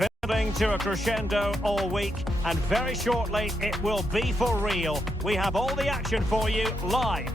Building to a crescendo all week, and very shortly it will be for real. We have all the action for you live.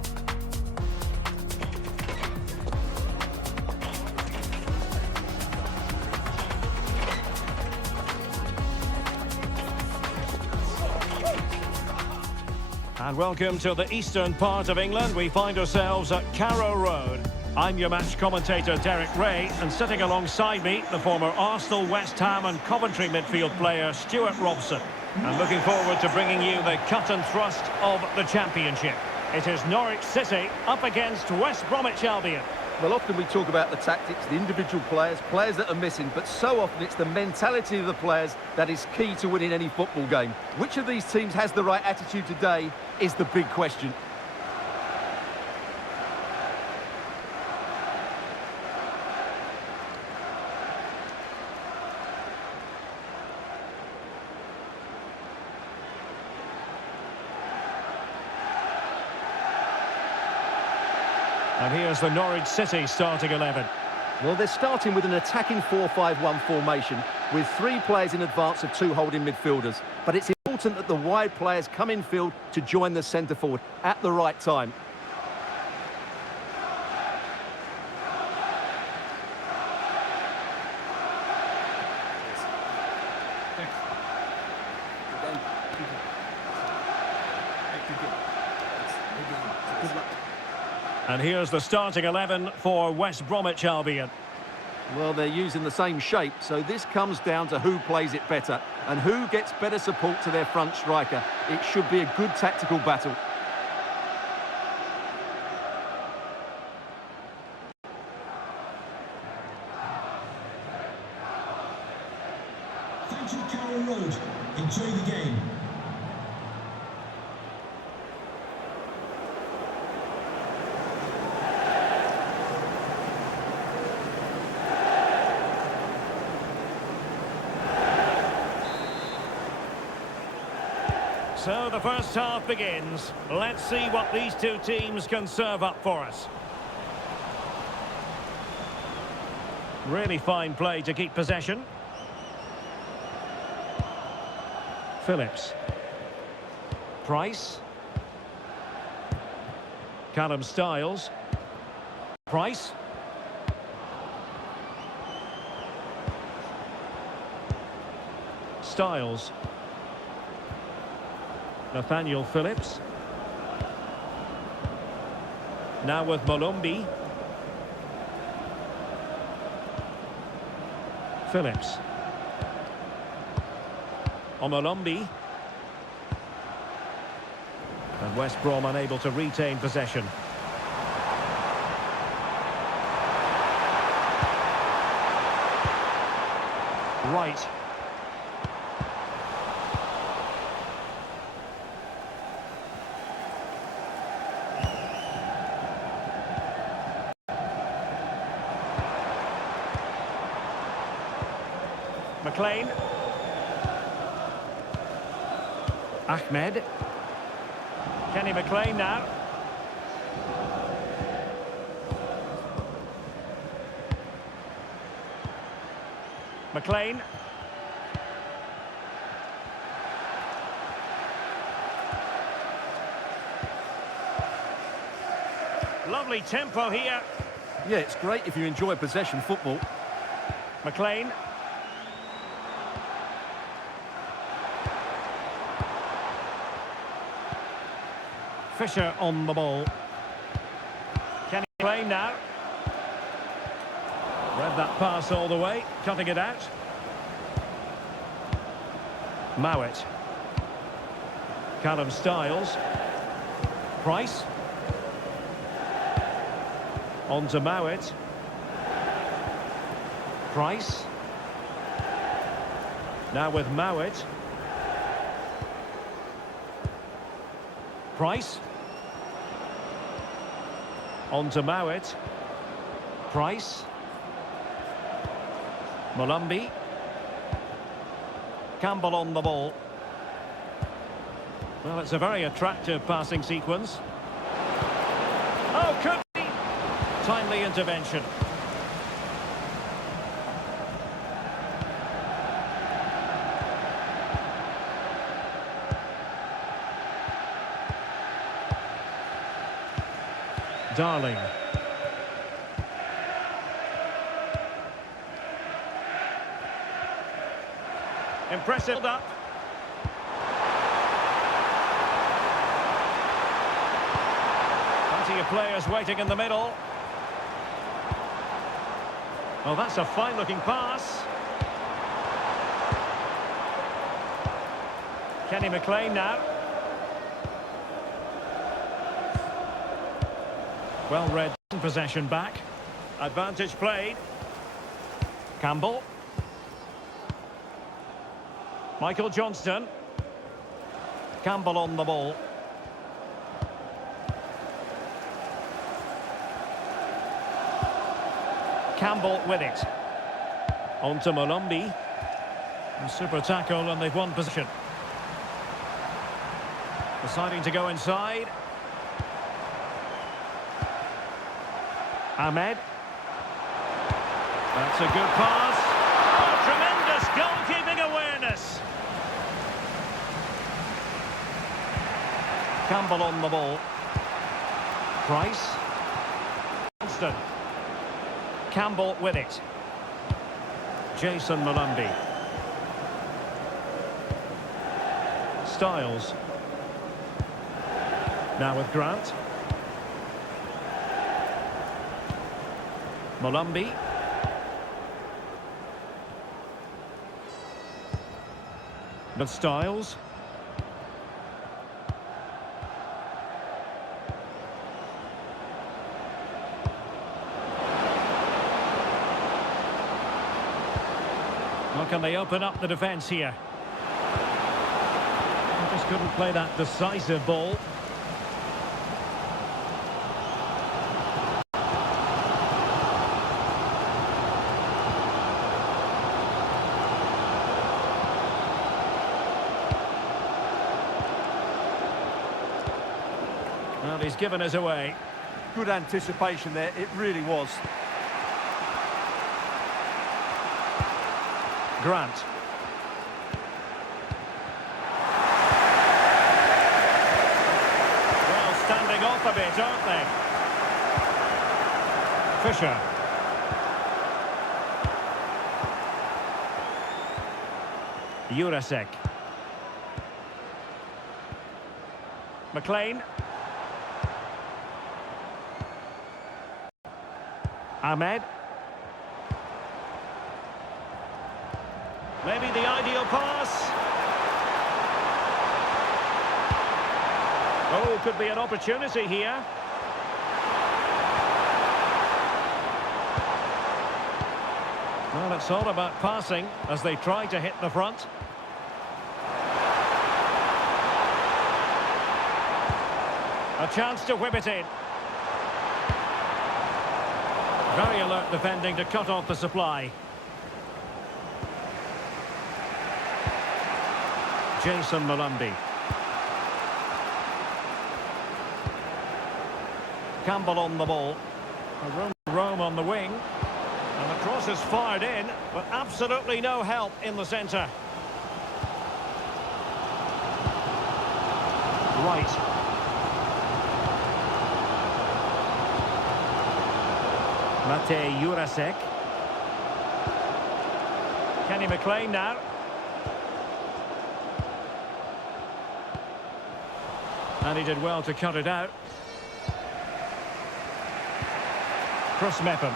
And welcome to the eastern part of England. We find ourselves at Carrow Road. I'm your match commentator, Derek Ray, and sitting alongside me, the former Arsenal, West Ham and Coventry midfield player, Stuart Robson. And looking forward to bringing you the cut and thrust of the Championship. It is Norwich City up against West Bromwich Albion. Well, often we talk about the tactics, the individual players that are missing, but so often it's the mentality of the players that is key to winning any football game. Which of these teams has the right attitude today is the big question. And here's the Norwich City starting 11. Well, they're starting with an attacking 4-5-1 formation with 3 players in advance of 2 holding midfielders. But it's important that the wide players come in field to join the centre forward at the right time. And here's the starting 11 for West Bromwich Albion. Well, they're using the same shape, so this comes down to who plays it better and who gets better support to their front striker. It should be a good tactical battle. Thank you, Carrow Road. Enjoy the game. So the first half begins. Let's see what these two teams can serve up for us. Really fine play to keep possession. Phillips. Price. Callum Styles. Price. Styles. Nathaniel Phillips. Now with Molumby. Phillips. Molumby. And West Brom unable to retain possession. Right. McLean. Ahmed. Kenny McLean now. McLean. Lovely tempo here. Yeah, it's great if you enjoy possession football. McLean. Fisher on the ball. Kenny McLean now. Read that pass all the way, cutting it out. Mowat. Callum Styles. Price. On to Mowat. Price. Now with Mowat. Price. On to Mowat. Price. Molumby. Campbell on the ball. Well, it's a very attractive passing sequence. Oh, could be. Timely intervention. Darling. Impressive up. Plenty of players waiting in the middle. Well, that's a fine-looking pass. Kenny McLean now. Well read, possession back. Advantage played. Campbell. Michael Johnston. Campbell on the ball. Campbell with it. On to Molumby. A super tackle and they've won position. Deciding to go inside. Ahmed. That's a good pass. Oh, tremendous goalkeeping awareness. Campbell on the ball. Price. Johnston. Campbell with it. Jason Molumby. Styles. Now with Grant. Molumby. With Styles. Well, can they open up the defence here? They just couldn't play that decisive ball. Well, he's given us away. Good anticipation there, it really was. Grant. Well, standing off a bit, aren't they? Fisher. Jurasek. McLean. Ahmed. Maybe the ideal pass. Oh, could be an opportunity here. Well, it's all about passing as they try to hit the front. A chance to whip it in. Very alert defending to cut off the supply. Jason Molumby. Campbell on the ball. Rome on the wing. And the cross is fired in, but absolutely no help in the centre. Right. Mate Jurasek. Kenny McLean now. And he did well to cut it out. Cross Mepham.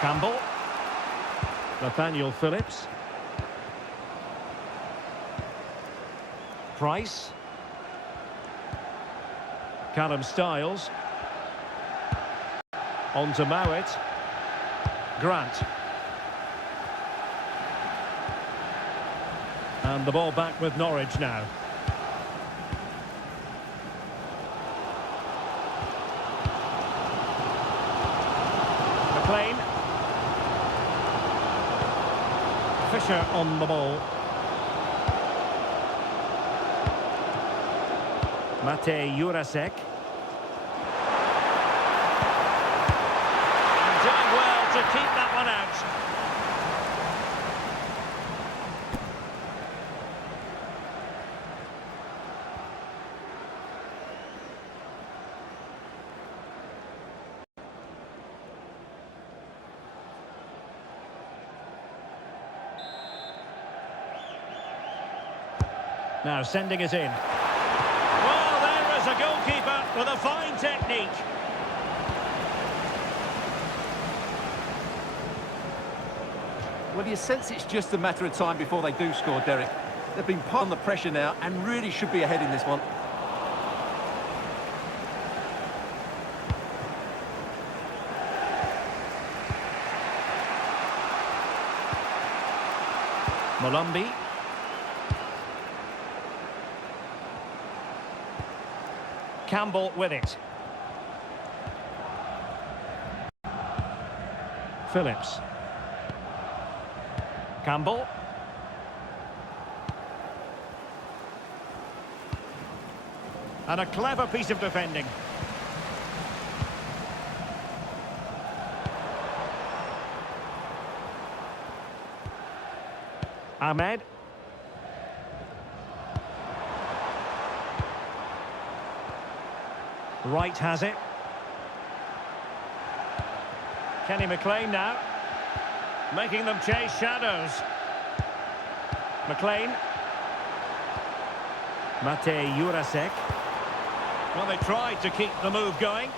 Campbell. Nathaniel Phillips. Price. Callum Styles. On to Mowat. Grant. And the ball back with Norwich now. McLean. Fisher on the ball. Mate Jurasek. Doing well to keep that one out. Now sending it in. Well, there is a goalkeeper with a fine technique. Well, you sense it's just a matter of time before they do score, Derek. They've been put on the pressure now and really should be ahead in this one. Molumby. Campbell with it. Phillips. Campbell. And a clever piece of defending. Ahmed. Wright has it. Kenny McLean now. Making them chase shadows. McLean. Mate Jurasek. Well, they tried to keep the move going.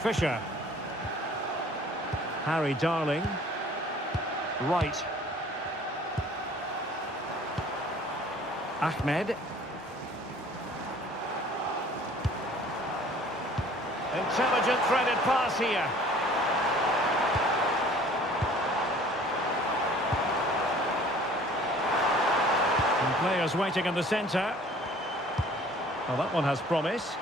Fisher. Harry Darling. Wright. Ahmed. Intelligent threaded pass here. And players waiting in the centre. Well, that one has promise.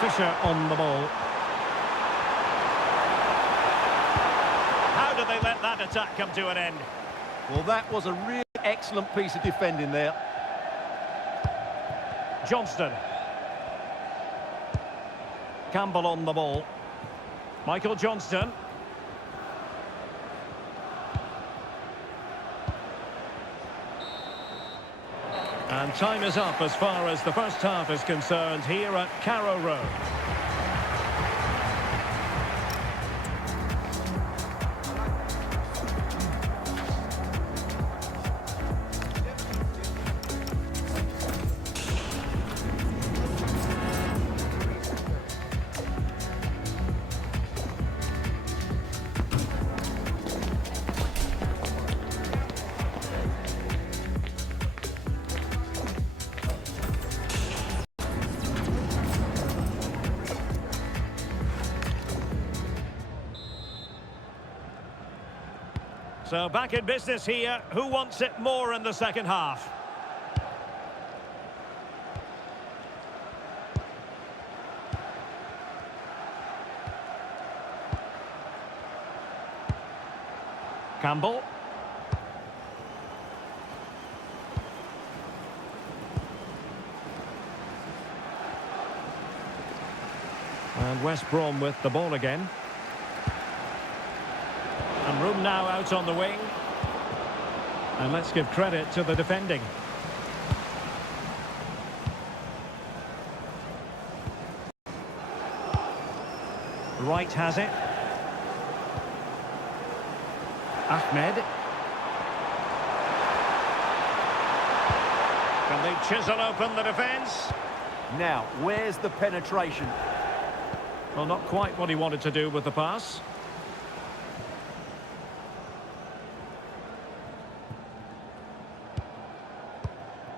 Fisher on the ball. How did they let that attack come to an end? Well, that was a really excellent piece of defending there. Johnston. Campbell on the ball. Michael Johnston. And time is up as far as the first half is concerned here at Carrow Road. So back in business here. Who wants it more in the second half? Campbell. And West Brom with the ball again. And room now out on the wing. And let's give credit to the defending. Wright has it. Ahmed. Can they chisel open the defence? Now, where's the penetration? Well, not quite what he wanted to do with the pass.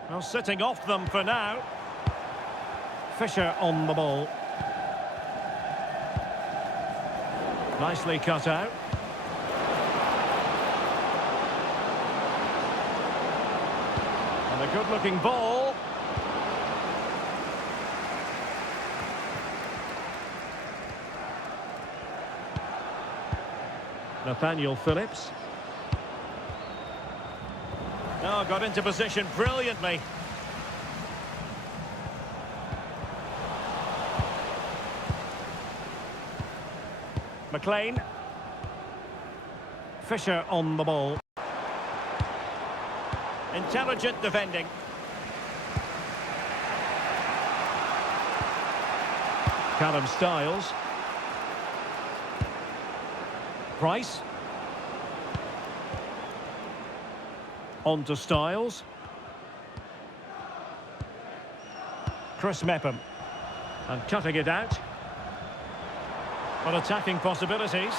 Well, sitting off them for now. Fisher on the ball. Nicely cut out. And a good-looking ball. Nathaniel Phillips. Oh, got into position brilliantly. McLean. Fisher on the ball. Intelligent defending. Callum Styles. Price. On to Styles. Chris Mepham. And cutting it out. But attacking possibilities.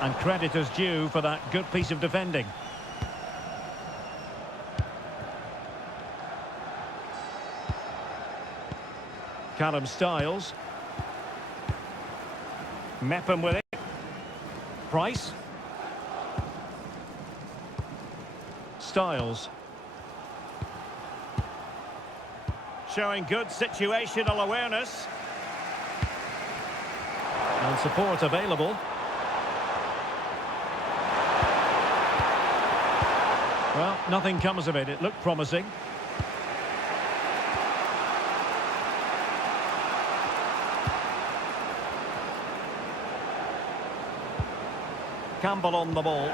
And credit is due for that good piece of defending. Callum Styles. Mepham with it. Price. Styles. Showing good situational awareness. And support available. Well, nothing comes of it. It looked promising. Campbell on the ball.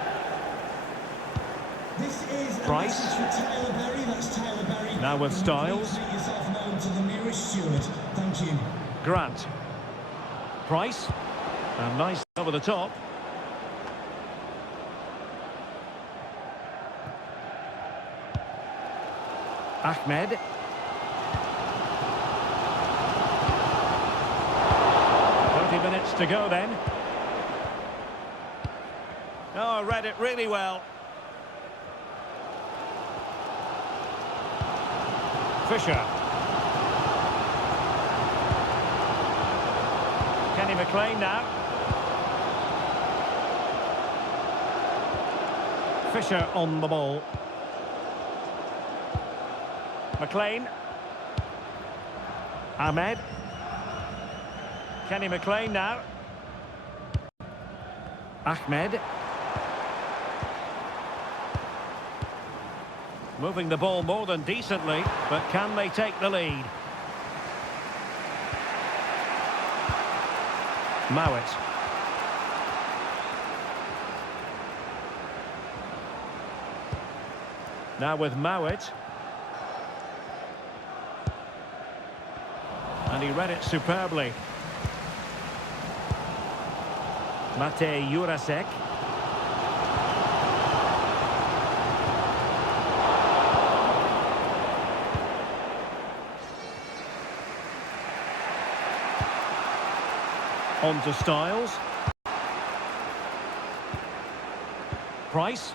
This is Price. a message for Tyler Berry. That's Tyler Berry. Now with Styles. Please make yourself known to the nearest steward. Thank you. Grant. Price. And nice over the top. Ahmed. Minutes to go then. Oh, read it really well. Fisher. Kenny McLean now. Fisher on the ball. McLean. Ahmed. Kenny McLean now. Ahmed. Moving the ball more than decently, but can they take the lead? Mowat. Now with Mowat. And he read it superbly. Matej Jurasek. On to Styles. Price.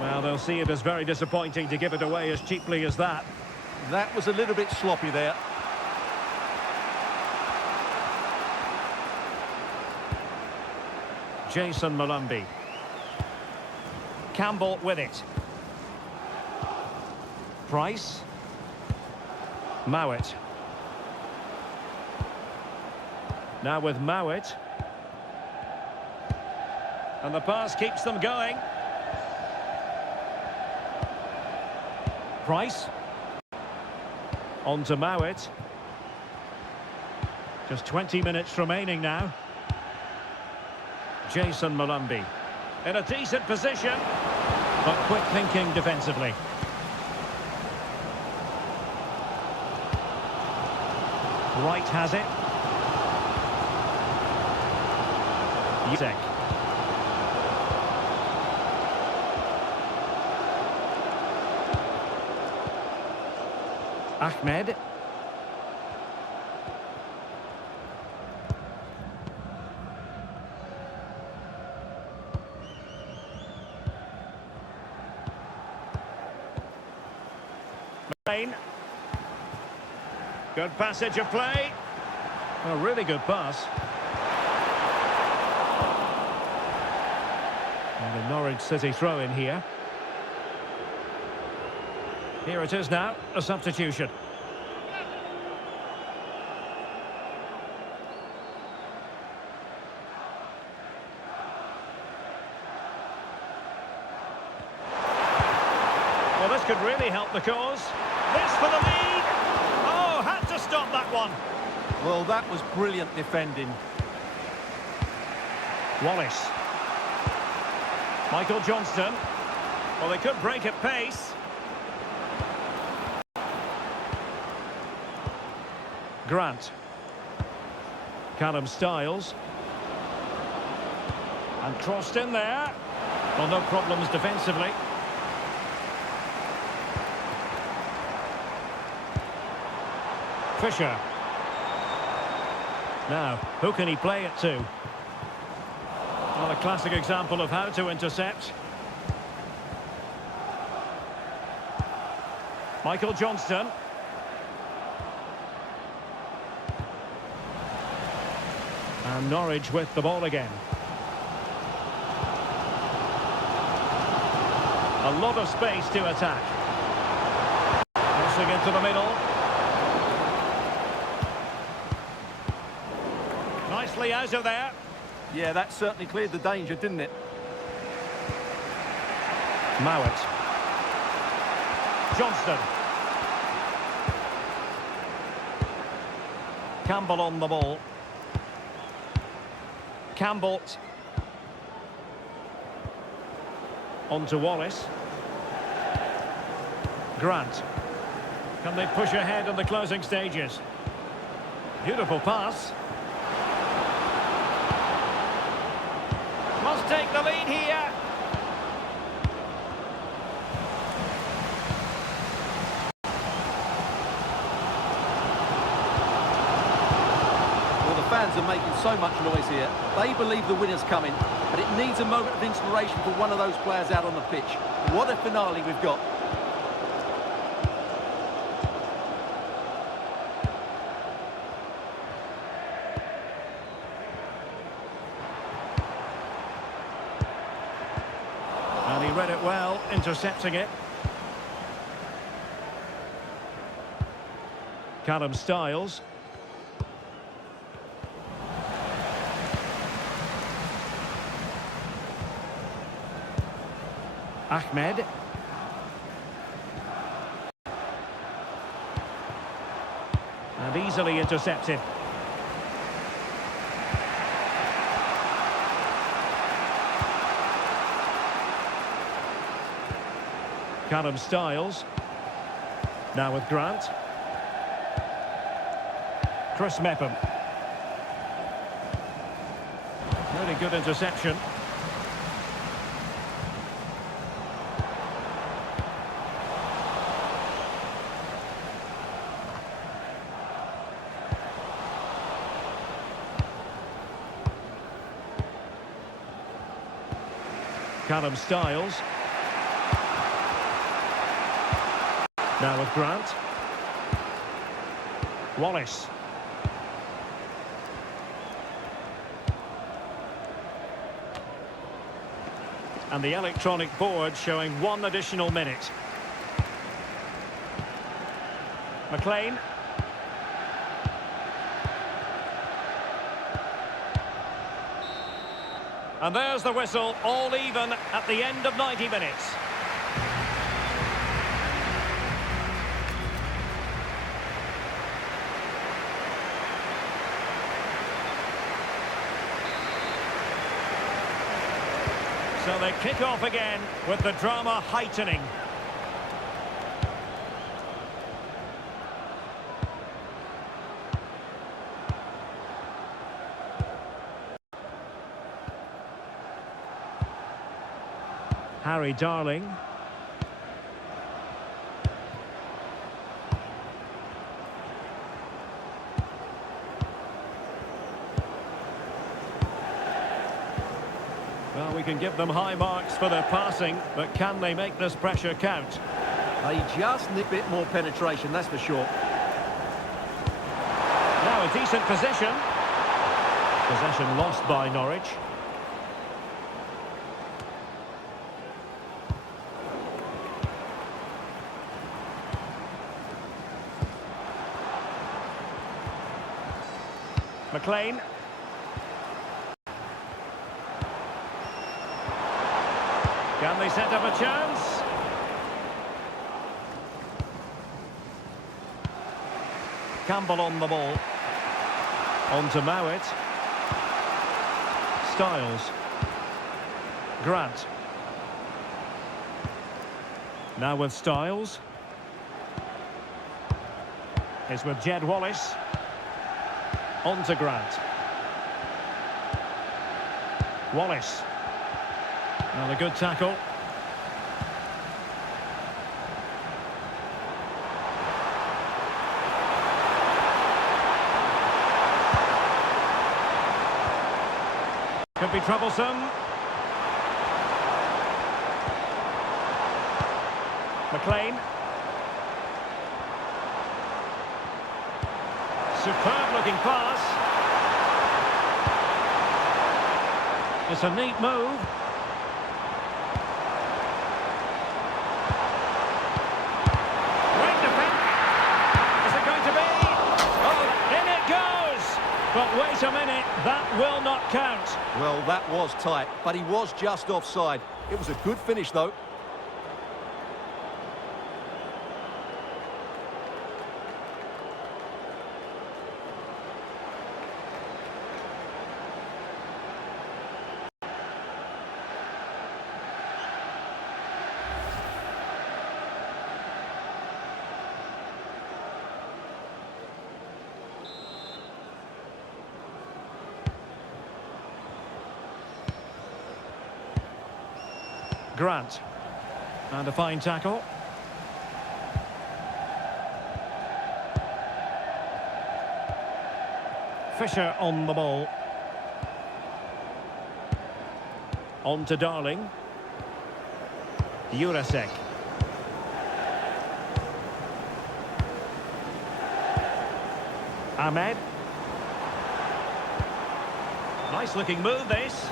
Well, they'll see it as very disappointing to give it away as cheaply as that. That was a little bit sloppy there. Jason Molumby. Campbell with it. Price. Mowat. Now with Mowat. And the pass keeps them going. Price. On to Mowat. Just 20 minutes remaining now. Jason Molumby. In a decent position, but quick thinking defensively. Wright has it. Yusek. Ahmed. McLean. Good passage of play. A really good pass. And the Norwich City throw in here. Here it is now, a substitution. Well, this could really help the cause. This for the lead. Oh, had to stop that one. Well, that was brilliant defending. Wallace. Michael Johnston. Well, they could break at pace. Grant. Callum Styles. And crossed in there. Well, no problems defensively. Fisher. Now, who can he play it to? Well, a classic example of how to intercept. Michael Johnston. And Norwich with the ball again. A lot of space to attack. Crossing into the middle. Nicely out of there. Yeah, that certainly cleared the danger, didn't it? Mowat. Johnston. Campbell on the ball. Campbell. On to Wallace. Grant. Can they push ahead in the closing stages? Beautiful pass. Must take the lead here. Well, the fans are making so much noise here. They believe the winner's coming, but it needs a moment of inspiration for one of those players out on the pitch. What a finale we've got. And he read it well, intercepting it. Callum Styles. Ahmed. And easily intercepted. Callum Styles. Now with Grant. Chris Mepham. Really good interception. Callum Styles. Now with Grant. Wallace. And the electronic board showing 1 additional minute. McLean. And there's the whistle, all even at the end of 90 minutes. So they kick off again with the drama heightening. Harry Darling. Well, we can give them high marks for their passing, but can they make this pressure count? They just need a bit more penetration, that's for sure. Now a decent possession. Possession lost by Norwich. McLean. Can they set up a chance? Campbell on the ball. On to Mowat. Styles. Grant. Now with Styles. It's with Jed Wallace. On to Grant. Wallace. Another good tackle. Could be troublesome. McLean. Superb looking pass. It's a neat move. Great defense. Is it going to be? Oh, in it goes. But wait a minute, that will not count. Well, that was tight, but he was just offside. It was a good finish, though. Grant. And a fine tackle. Fisher on the ball. On to Darling. Jurasek. Ahmed. Nice looking move, this.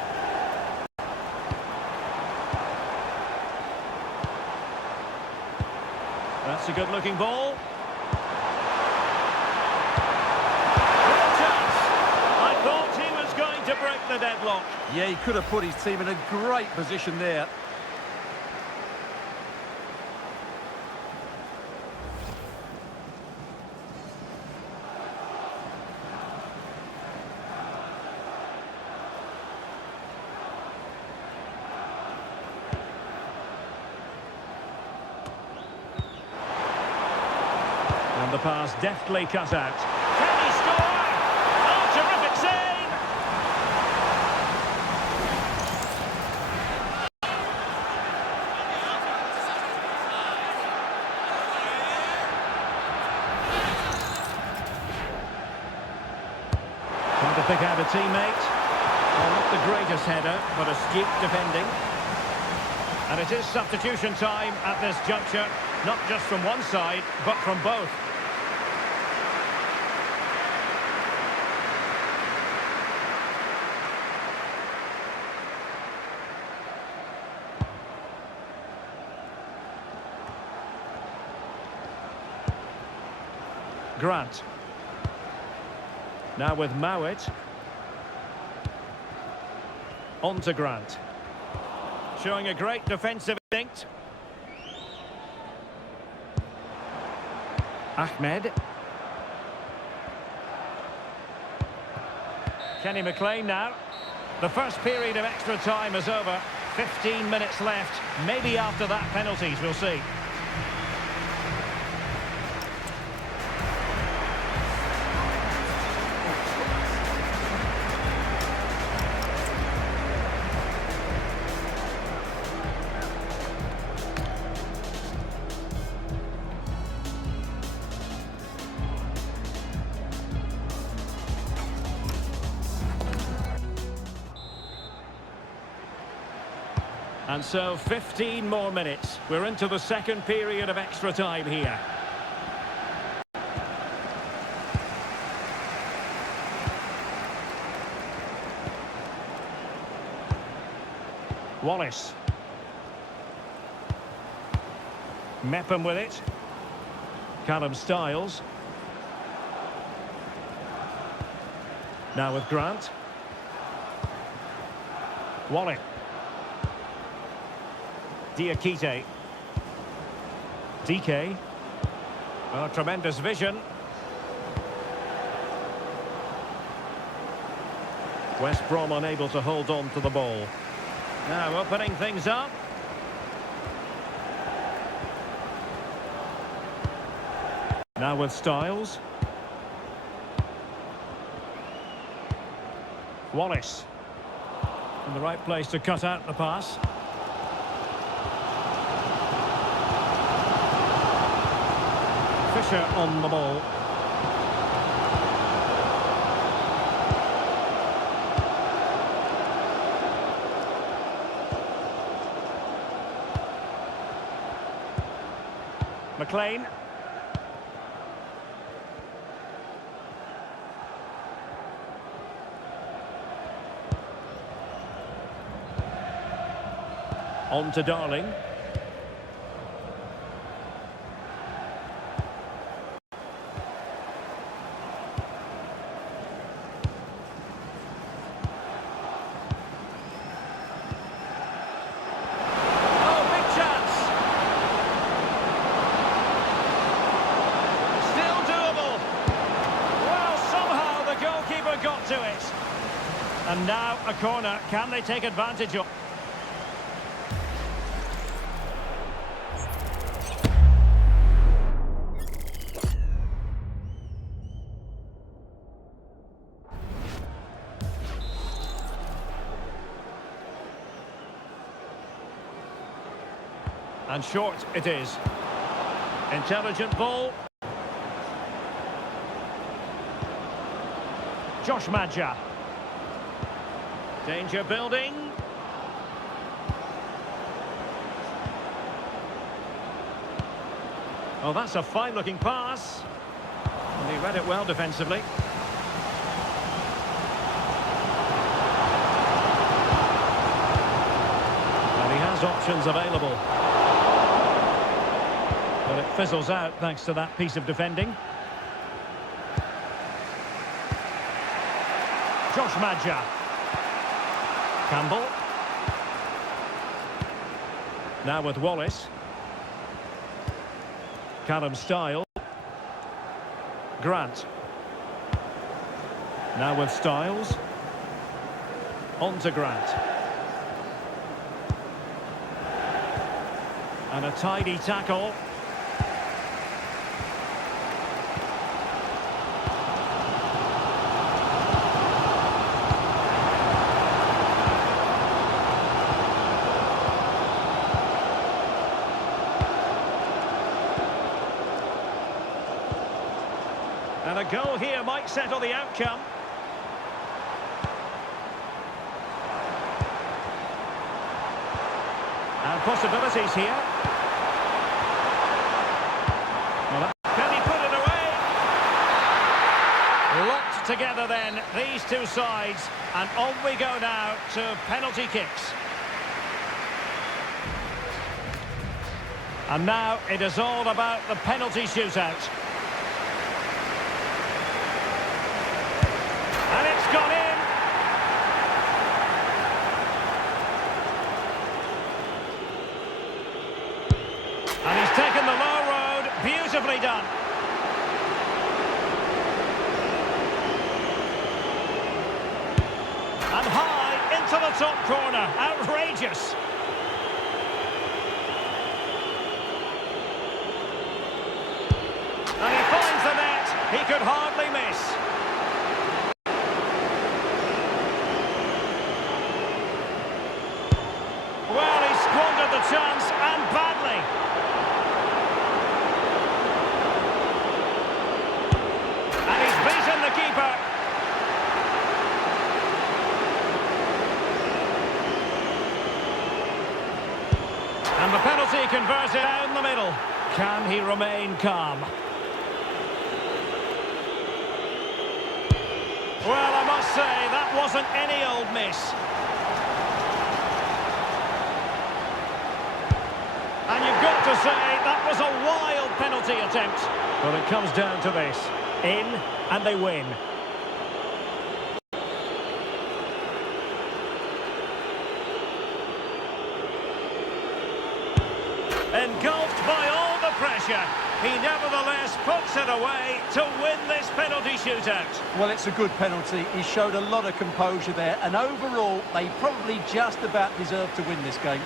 That's a good-looking ball. Real chance. I thought he was going to break the deadlock. Yeah, he could have put his team in a great position there. And the pass deftly cut out. Can he score? Oh, terrific save! Trying to pick out a teammate. Well, not the greatest header, but astute defending. And it is substitution time at this juncture, not just from one side, but from both. Grant. Now with Mowat. On to Grant. Showing a great defensive instinct. Ahmed. Kenny McLean now. The first period of extra time is over. 15 minutes left. Maybe after that, penalties, we'll see. And so 15 more minutes. We're into the second period of extra time here. Wallace. Mepham with it. Callum Styles. Now with Grant. Wallet. Diakite. DK. Oh, tremendous vision. West Brom unable to hold on to the ball. Now opening things up. Now with Styles. Wallace. In the right place to cut out the pass. Fisher on the ball. McLean. On to Darling. Oh, big chance. Still doable. Well, somehow the goalkeeper got to it. And now a corner. Can they take advantage of? And short it is. Intelligent ball. Josh Madja. Danger building. Oh, that's a fine-looking pass. And he read it well defensively. And he has options available. But it fizzles out thanks to that piece of defending. Josh Madja. Campbell. Now with Wallace. Callum Style. Grant. Now with Styles. On to Grant. And a tidy tackle. And a goal here might settle the outcome. And possibilities here. Well, can he put it away? Locked together then, these two sides. And on we go now to penalty kicks. And now it is all about the penalty shootout. And it's gone in. And he's taken the low road. Beautifully done. And high into the top corner. Outrageous. And he finds the net. He could hardly miss. Well, he squandered the chance, and badly. And he's beaten the keeper. And the penalty converted down the middle. Can he remain calm? Well, I must say, that wasn't any old miss. And you've got to say, that was a wild penalty attempt. Well, it comes down to this. In, and they win. Engulfed by all the pressure, he nevertheless puts it away to win this penalty shootout. Well, it's a good penalty. He showed a lot of composure there, and overall, they probably just about deserved to win this game.